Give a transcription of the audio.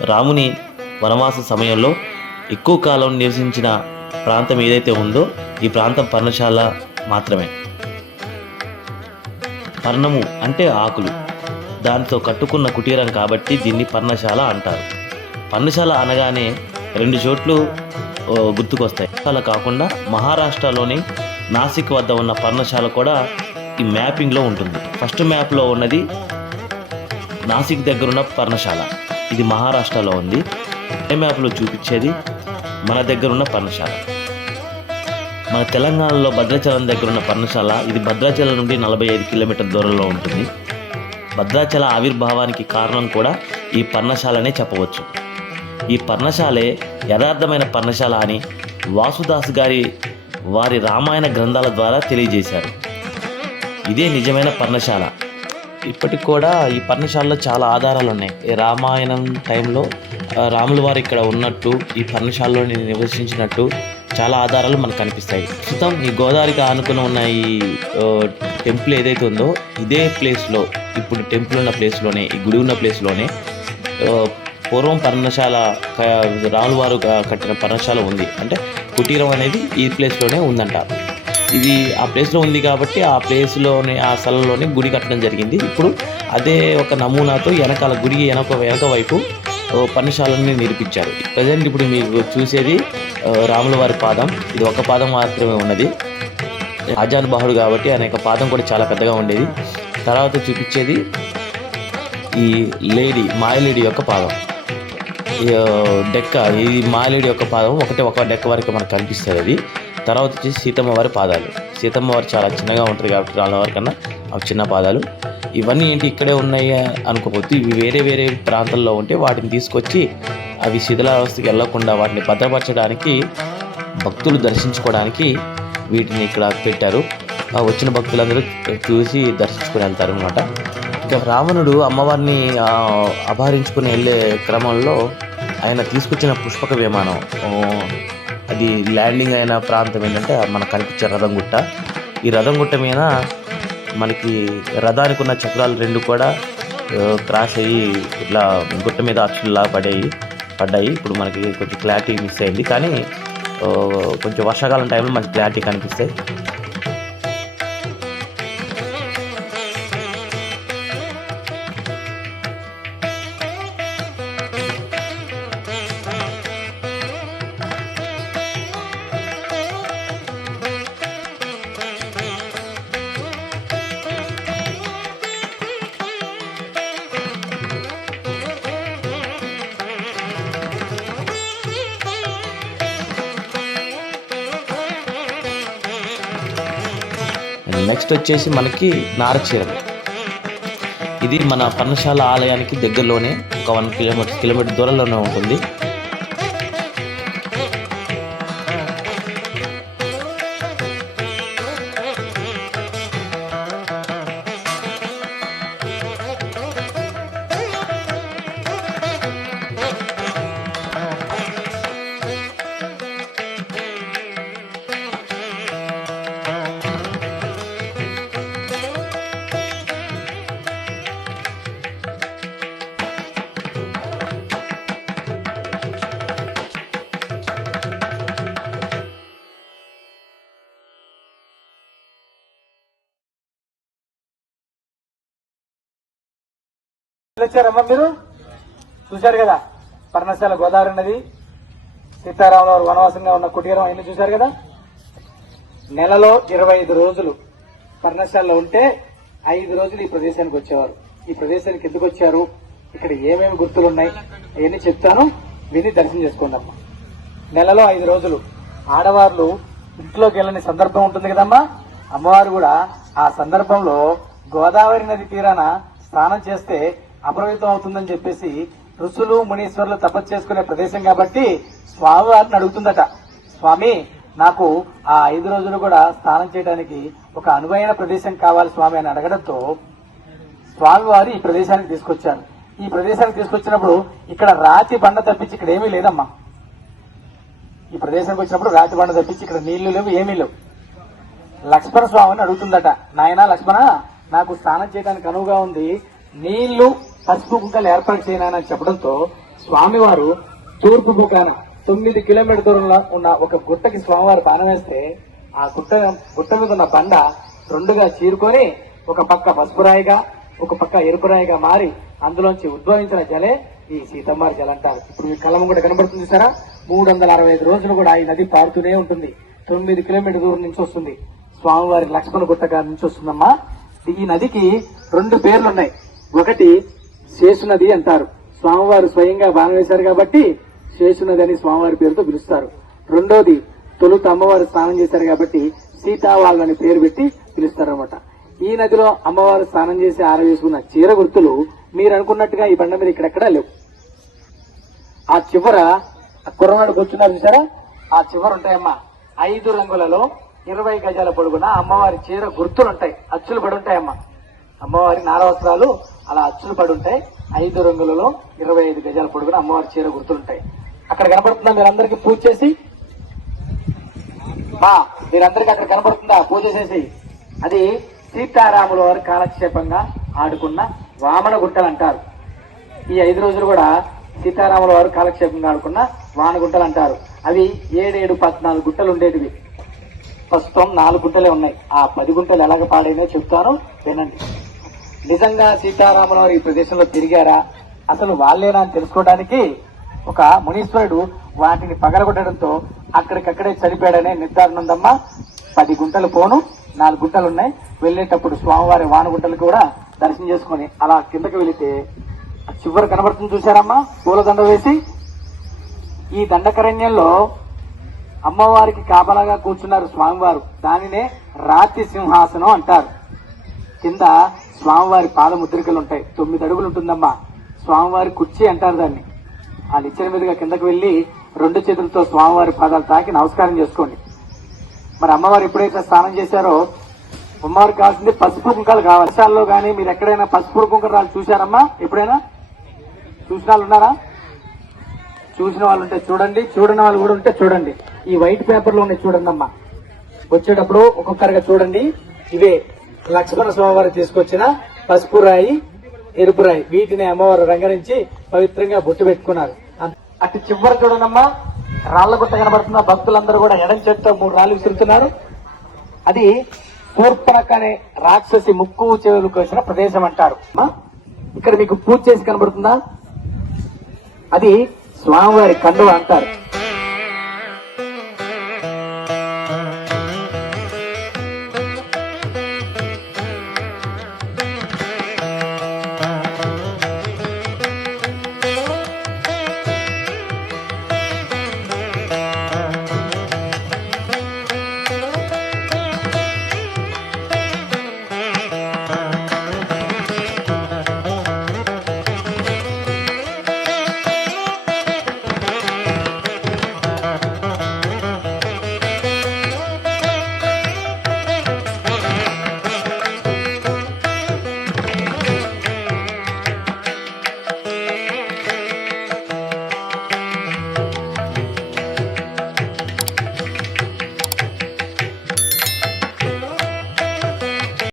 రాముని వనవాస సమయంలో ఎక్కువ కాలం నివసించిన ప్రాంతం ఏదైతే ఉందో ఈ ప్రాంతం పర్ణశాల మాత్రమే. పర్ణము అంటే ఆకులు. దాంతో కట్టుకున్న కుటీరం కాబట్టి దీన్ని పర్ణశాల అంటారు. పర్ణశాల అనగానే రెండు చోట్లు గుర్తుకొస్తాయి. అలా కాకుండా మహారాష్ట్రలోని నాసిక్ వద్ద ఉన్న పర్ణశాల కూడా ఈ మ్యాపింగ్లో ఉంటుంది. ఫస్ట్ మ్యాప్లో ఉన్నది నాసిక్ దగ్గరున్న పర్ణశాల. ఇది మహారాష్ట్రలో ఉంది. ఏ మ్యాప్లో చూపించేది? మన దగ్గర ఉన్న పర్ణశాల. మన తెలంగాణలో భద్రాచలం దగ్గర ఉన్న పర్ణశాల ఇది భద్రాచలం నుండి నలభై ఐదు కిలోమీటర్ దూరంలో ఉంటుంది. భద్రాచల ఆవిర్భావానికి కారణం కూడా ఈ పర్ణశాలనే చెప్పవచ్చు. ఈ పర్ణశాలే యథార్థమైన పర్ణశాల అని వాసుదాస్ గారి వారి రామాయణ గ్రంథాల ద్వారా తెలియజేశారు. ఇదే నిజమైన పర్ణశాల. ఇప్పటికి కూడా ఈ పర్ణశాలలో చాలా ఆధారాలు ఉన్నాయి. ఈ రామాయణం టైంలో ఆ, రాముల వారు ఇక్కడ ఉన్నట్టు ఈ పర్ణశాలలో నివసించినట్టు చాలా ఆధారాలు మనకు కనిపిస్తాయి. ప్రస్తుతం ఈ గోదావరికి ఆనుకుని ఉన్న ఈ టెంపుల్ ఏదైతే ఉందో ఇదే ప్లేస్లో ఇప్పుడు టెంపుల్ ఉన్న ప్లేస్లోనే ఈ గుడి ఉన్న ప్లేస్లోనే పూర్వం పర్ణశాల క- రాముల వారు కట్టిన పర్ణశాల ఉంది. అంటే కుటీరం అనేది ఈ ప్లేస్లోనే ఉందంట. ఇది ఆ ప్లేస్లో ఉంది కాబట్టి ఆ ప్లేస్లోనే ఆ స్థలంలోనే గుడి కట్టడం జరిగింది. ఇప్పుడు అదే ఒక నమూనాతో వెనకాల గుడి వెనక వెనక వైపు పర్ణశాలని నిర్మించారు ప్రజెంట్ ఇప్పుడు మీకు చూసేది రాములవారి రాముల వారి పాదం. ఇది ఒక పాదం మాత్రమే ఉన్నది. ఆజానుబాహుడు కాబట్టి ఆయన యొక్క పాదం కూడా చాలా పెద్దగా ఉండేది. తర్వాత చూపించేది ఈ లేడీ మాయలేడి యొక్క పాదం. డెక్క ఈ మాయలేడి యొక్క పాదం ఒకటే ఒక డెక్క వరకు మనకు కనిపిస్తుంది అది. తర్వాత వచ్చేసి సీతమ్మ వారి పాదాలు. సీతమ్మ వారు చాలా చిన్నగా ఉంటుంది కాబట్టి రాళ్ళ వారి కన్నా అవి చిన్న పాదాలు. ఇవన్నీ ఏంటి ఇక్కడే ఉన్నాయి అనుకోకపోతే ఇవి వేరే వేరే ప్రాంతాల్లో ఉంటే వాటిని తీసుకొచ్చి అవి శిథిలావస్థకి వెళ్ళకుండా వాటిని భద్రపరచడానికి భక్తులు దర్శించుకోవడానికి వీటిని ఇక్కడ పెట్టారు. వచ్చిన భక్తులందరూ చూసి దర్శించుకుని వెళ్తారు అనమాట ఇక రావణుడు అమ్మవారిని అపహరించుకుని వెళ్ళే క్రమంలో ఆయన తీసుకొచ్చిన పుష్పక విమానం అది ల్యాండింగ్ అయిన ప్రాంతం ఏంటంటే మనకు కనిపించే రథం గుట్ట ఈ రథం గుట్ట మీద మనకి రథానికి ఉన్న చక్రాలు రెండు కూడా క్రాష్ అయ్యి ఇట్లా గుట్ట మీద అక్షుల్లా పడాయి పడ్డాయి. ఇప్పుడు మనకి కొంచెం క్లారిటీ మిస్ అయింది. కానీ కొంచెం వర్షాకాలం టైంలో మనకి క్లారిటీ కనిపిస్తాయి. నెక్స్ట్ వచ్చేసి మనకి నారచీరం ఇది మన పర్ణశాల ఆలయానికి దగ్గరలోనే ఒక వన్ కిలోమీటర్ కిలోమీటర్ దూరంలోనే ఉంటుంది. వచ్చారమ్మా మీరు? చూశారు కదా పర్ణశాల గోదావరి నది సీతారాముల వారు వనవాసంగా ఉన్న కుటీరం అయిన చూశారు కదా? నెలలో ఇరవై ఐదు రోజులు పర్ణశాలలో ఉంటే ఐదు రోజులు ఈ ప్రదేశానికి వచ్చేవారు. ఈ ప్రదేశానికి ఎందుకు వచ్చారు? ఇక్కడ ఏమేమి గుర్తులు ఉన్నాయి అవన్నీ చెప్తాను. విని దర్శనం చేసుకోండి అమ్మా. నెలలో ఐదు రోజులు. ఆడవార్లు ఇంట్లోకి వెళ్ళని సందర్భం ఉంటుంది కదమ్మా. అమ్మవారు కూడా ఆ సందర్భంలో గోదావరి నది తీరాన స్నానం చేస్తే అప్రమితం అవుతుందని చెప్పేసి ఋషులు మునీశ్వరులు తపస్సు చేసుకునే ప్రదేశం కాబట్టి స్వామివారిని అడుగుతుందట. స్వామి నాకు ఆ ఐదు రోజులు కూడా స్నానం చేయడానికి ఒక అనువైన ప్రదేశం కావాలి స్వామి అని అడగడంతో స్వామివారు ఈ ప్రదేశానికి తీసుకొచ్చారు. ఈ ప్రదేశానికి తీసుకొచ్చినప్పుడు ఇక్కడ రాతి బండ తప్పించి ఇక్కడ ఏమీ లేదమ్మా. ఈ ప్రదేశానికి వచ్చినప్పుడు రాతి బండ తప్పించి ఇక్కడ నీళ్ళు లేవు ఏమీ లేవు. లక్ష్మణ స్వామిని అడుగుతుందట నాయన లక్ష్మణ నాకు స్నానం చేయడానికి అనువుగా ఉంది. నీళ్ళు పసుపు కుంకలు ఏర్పాటు చేయనని చెప్పడంతో స్వామివారు తూర్పు ముఖాన తొమ్మిది కిలోమీటర్ దూరంలో ఉన్న ఒక గుట్టకి స్వామివారు బాణం వేస్తే ఆ గుట్ట గుట్ట మీద ఉన్న బండ రెండుగా చీరుకొని ఒక పక్క పసుపు రాయిగా ఒక పక్క ఎరుపు రాయిగా మారి అందులోంచి ఉద్భవించిన జలే ఈ సీతమ్మారి జల అంటారు. ఇప్పుడు ఈ కళ్ళము కూడా కనబడుతుంది సారా మూడు వందల అరవై ఐదు రోజులు కూడా ఈ నది పారుతూనే ఉంటుంది. తొమ్మిది కిలోమీటర్ దూరం నుంచి వస్తుంది. స్వామివారి లక్ష్మణ గుట్ట గారి నుంచి వస్తుందమ్మా. ఈ నదికి రెండు పేర్లు ఉన్నాయి ఒకటి శేషు నది అంటారు. స్వామివారు స్వయంగా బాణం వేశారు కాబట్టి శేషు నది అని స్వామివారి పేరుతో పిలుస్తారు. రెండోది తొలుత అమ్మవారు స్నానం చేశారు కాబట్టి సీతావాళ్ళు అని పేరు పెట్టి పిలుస్తారనమాట ఈ నదిలో అమ్మవారు స్నానం చేసి ఆరవేసుకున్న చీర గుర్తులు మీరు అనుకున్నట్టుగా ఈ బండ మీద ఇక్కడెక్కడా లేవు. ఆ చివర ఆ కుర్రవాడు కూర్చున్నారు చూసారా ఆ చివర ఉంటాయమ్మా. ఐదు రంగులలో ఇరవై గజాల పొడుగున అమ్మవారి చీర గుర్తులు ఉంటాయి అచ్చులు పడి ఉంటాయమ్మా. అమ్మవారి నారవస్త్రాలు అలా అచ్చులు పడి ఉంటాయి. ఐదు రంగులలో ఇరవై ఐదు గజాల పొడుగున అమ్మవారి చీర గుర్తుంటాయి అక్కడ కనబడుతుందా మీరందరికీ పూజ చేసి? మా మీరందరికీ అక్కడ కనబడుతుందా పూజ చేసి? అది సీతారాముల వారి కాలక్షేపంగా ఆడుకున్న వామన గుట్టలు అంటారు. ఈ ఐదు రోజులు కూడా సీతారాముల వారు కాలక్షేపంగా ఆడుకున్న వాన గుట్టలు అంటారు. అవి ఏడేడు పద్నాలుగు గుట్టలు ఉండేటివి. ప్రస్తుతం నాలుగు గుంటలే ఉన్నాయి. ఆ పది గుంటలు ఎలాగ పాడైనా చెప్తాను. వినండి. నిజంగా సీతారాముల వారి ఈ ప్రదేశంలో తిరిగారా? అసలు వాళ్ళేనా అని తెలుసుకోవడానికి ఒక మునీశ్వరుడు వాటిని పగలగొట్టడంతో అక్కడికక్కడే చనిపోయాడనే నిర్ధారణ ఉందమ్మా. పది గుంటలు పోను నాలుగు గుంటలు ఉన్నాయి. వెళ్ళేటప్పుడు స్వామివారి వానగుంటలు కూడా దర్శనం చేసుకుని అలా కిందకి వెళితే చివరి కనబడుతుంది చూశారమ్మా పూలదండ వేసి. ఈ దండకరణ్యంలో అమ్మవారికి కాపలాగా కూర్చున్నారు స్వామివారు. దానినే రాతి సింహాసనం అంటారు. కింద స్వామివారి పాదముద్రికలు ఉంటాయి. తొమ్మిది అడుగులు ఉంటుందమ్మా. స్వామివారి కుర్చీ అంటారు దాన్ని. ఆ నిచ్చెన మీదుగా కిందకు వెళ్ళి రెండు చేతులతో స్వామివారి పాదాలు తాకి నమస్కారం చేసుకోండి. మరి అమ్మవారు ఎప్పుడైతే స్నానం చేశారో అమ్మవారు కావాల్సింది పసుపు కుంకాలు కావాలి. వర్షాల్లో కానీ మీరు ఎక్కడైనా పసుపు కుంకరాలు చూశారమ్మా? ఎప్పుడైనా? చూసిన వాళ్ళు ఉన్నారా? చూసిన వాళ్ళు ఉంటే చూడండి చూడని వాళ్ళు కూడా ఉంటే చూడండి. ఈ వైట్ పేపర్లో ఉన్నాయి చూడండి అమ్మా వచ్చేటప్పుడు ఒక్కొక్కరిగా చూడండి. ఇవే. లక్ష్మణ స్వామివారు తీసుకొచ్చిన పసుపు రాయి ఎరుపు రాయి వీటిని అమ్మవారు రంగరించి పవిత్రంగా బొట్టు పెట్టుకున్నారు. అటు చివరి చూడనమ్మా రాళ్ళగుట్ట కనబడుతున్న భక్తులందరూ కూడా ఎడం చేతితో మూడు రాళ్ళు విసురుతున్నారు. అది శూర్పణక అనే రాక్షసి ముక్కు చెవులు కోసిన ప్రదేశం అంటారు. ఇక్కడ మీకు పూజ చేసి కనబడుతుందా? అది స్వామివారి కండువ అంటారు.